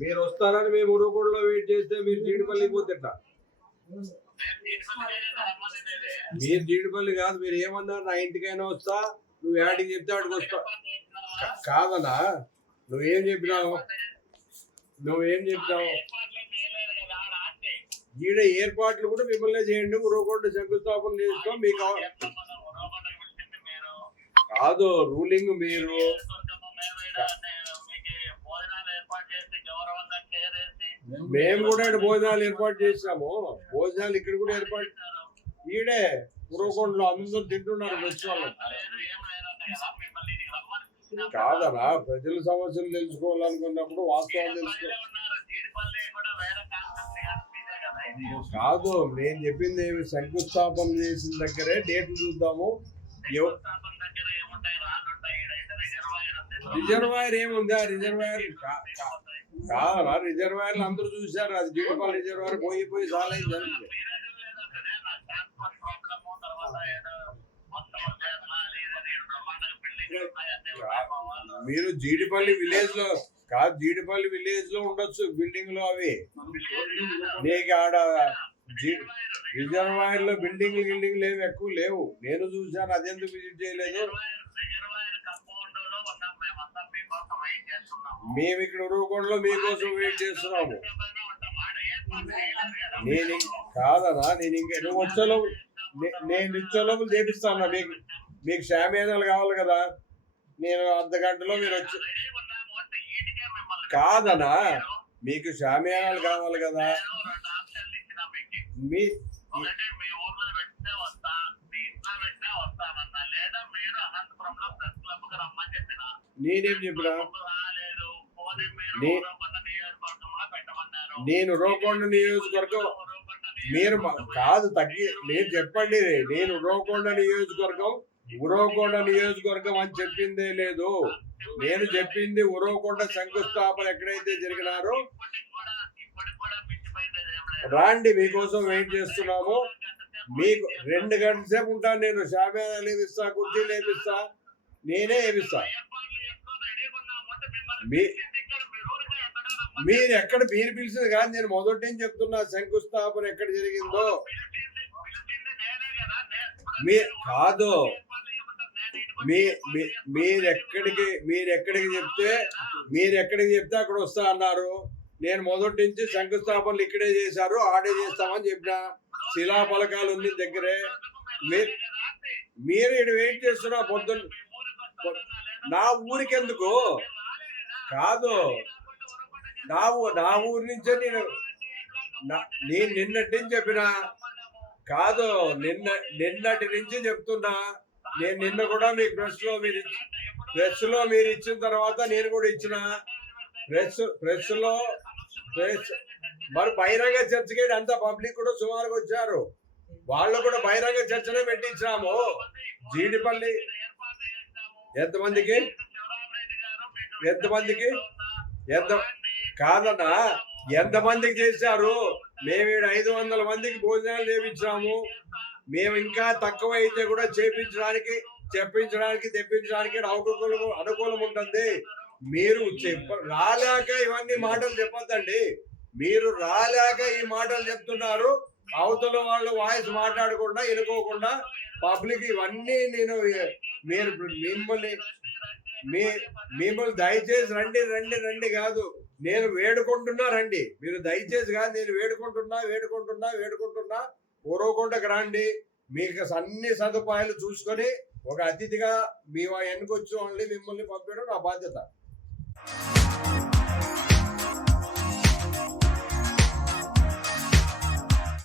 మీరు వస్తారని మేము ఉరవకొండలో వెయిట్ చేస్తే మీరు జీడిపల్లికి పోతే ఎట్లా? మీరు జీడిపల్లి కాదు, మీరు ఏమన్నారు? నా ఇంటికైనా వస్తా, నువ్వు యాడికి చెప్తే ఆడికి వస్తా. కాదనా, నువ్వేం చెప్పినావు? ఈడ ఏర్పాట్లు కూడా మిమ్మల్నే చేయండి, ఉరవకొండ శంకుస్థాపన చేసుకో. మీకు కాదు రూలింగ్, మీరు మేము కూడా ఇక్కడ భోజనాలు ఏర్పాటు చేసాము. భోజనాలు ఇక్కడ కూడా ఏర్పాటు ఈడే ఉరవకొండలో అందరూ తింటున్నారు. ఫెస్టివల్ కాదరా, ప్రజల సమస్యలు తెలుసుకోవాలనుకున్నప్పుడు వాస్తవాలు తెలుసుకో. కాదు, నేను చెప్పింది ఏమి, శంకుస్థాపన చేసిన దగ్గరే డేట్లు చూద్దాము. రిజర్వాయర్ ఏముంది? ఆ రిజర్వాయర్ కాదరా, రిజర్వాయర్లు అందరూ చూశారు. అది జీడిపల్లి రిజర్వాయర్ పోయి చాలా జరిగింది. మీరు జీడిపల్లి విలేజ్ లో కాదు, జీడిపల్లి విలేజ్ లో ఉండొచ్చు బిల్డింగ్ లో. అవి నీకు ఆడ రిజర్వాయర్ లో బిల్డింగ్ లేవు, ఎక్కువ లేవు. నేను చూసాను, అదెందుకు విజిట్ చేయలేదు? మేము ఇక్కడ ఉరవకొండలో మీకోసం వెయిట్ చేస్తున్నాము. నేను కాదనా, నేను ఇంకా నువ్వు వచ్చేలోపు నేను ఇచ్చేలోపు చేపిస్తాను. మీకు షామియానాలు కావాలి కదా, నేను అర్ధ గంటలో మీరు వచ్చి. కాదనా, మీకు షామియానాలు కావాలి కదా. మీ నేనేం చెప్పినా? నేను ఉరవకొండ నియోజకవర్గం మీరు కాదు మీరు చెప్పండి. నేను ఉరవకొండ నియోజకవర్గం అని చెప్పిందే లేదు. నేను చెప్పింది ఉరవకొండ శంకుస్థాపన ఎక్కడైతే జరిగినారో రాండి, మీకోసం వెయిట్ చేస్తున్నాము. మీకు 2 గంటల సేపు ఉంటాను నేను. షామియానా లేపిస్తా, కుర్చీ లేపిస్తా, నేనే వేపిస్తా. మీరు ఎక్కడ మీరు పిలిచింది కాదు, నేను మొదటి నుంచి చెప్తున్నా శంకుస్థాపన ఎక్కడ జరిగిందో. కాదు, మీరు ఎక్కడికి చెప్తే అక్కడ వస్తా అన్నారు. నేను మొదటి నుంచి శంకుస్థాపనలు ఇక్కడే చేశారు, ఆడే చేస్తామని చెప్పిన. శిలాఫలకాలు ఉంది దగ్గరే. మీరు ఇక్కడ వెయిట్ చేస్తున్నా పొద్దున్న. నా ఊరికెందుకు? కాదు, నా ఊరి నుంచే నేను నిన్నటి నుంచి చెప్పిన. కాదు, నిన్నటి నుంచి చెప్తున్నా. నేను నిన్న కూడా మీకు ప్రెస్ లో మీరు ఇచ్చిన తర్వాత నేను కూడా ఇచ్చిన. ప్రెస్ లో మరి బహిరంగ చర్చకి అంతా పబ్లిక్ కూడా సుమారుగా వచ్చారు. వాళ్ళు కూడా బహిరంగ చర్చనే పెట్టించాము. జీడిపల్లి ఎంతమందికి కాదన్నా, ఎంతమందికి చేశారు? మేము 500 మందికి భోజనాలు చేయించాము. మేము ఇంకా తక్కువ అయితే కూడా తెప్పించడానికి అనుకూలం ఉంటుంది. మీరు రాలేక ఇవన్నీ మాటలు చెప్పొద్దండి. మీరు రాలేక ఈ మాటలు చెప్తున్నారు. అవతల వాళ్ళు వాయిస్ మాట్లాడకుండా వినుకోకుండా పబ్లిక్ ఇవన్నీ నేను మిమ్మల్ని దయచేసి రండి కాదు, నేను వేడుకుంటున్నా రండి. మీరు దయచేసి కాదు, నేను వేడుకుంటున్నా ఉరవకొండకు రండి. మీకు అన్ని సదుపాయాలు చూసుకొని ఒక అతిథిగా మీ ఎన్నుకొచ్చిన వాళ్ళని మిమ్మల్ని పంపించడం నా బాధ్యత.